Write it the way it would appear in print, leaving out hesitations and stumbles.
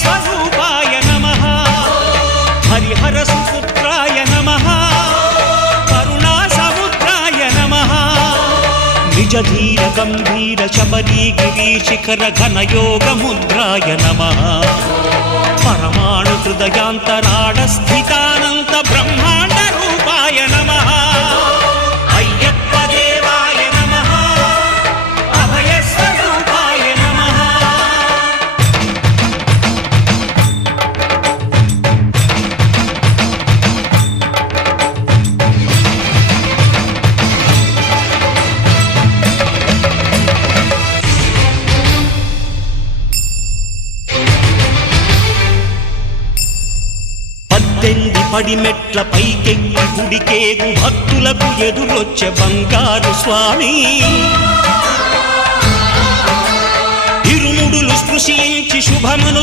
స్వరూపాయ నమః హరిహర సుపుత్రాయ నమః కరుణా సముద్రాయ నమః నిజ ధీర గంభీర శబరీ గిరి శిఖర ఘనయోగ ముద్రాయ నమః పరమాణు హృదయాంతరాళ స్థితానంత బ్రహ్మాండ రూపాయ నమః అయ్యప్ప దేవాయ నమః అభయ స్వరూపాయ నమః పడిమెట్ల పైకెక్కి గుడికేగు భక్తులకు ఎదురొచ్చే బంగారు స్వామి ఇరుముడులు స్పృశించి శుభమను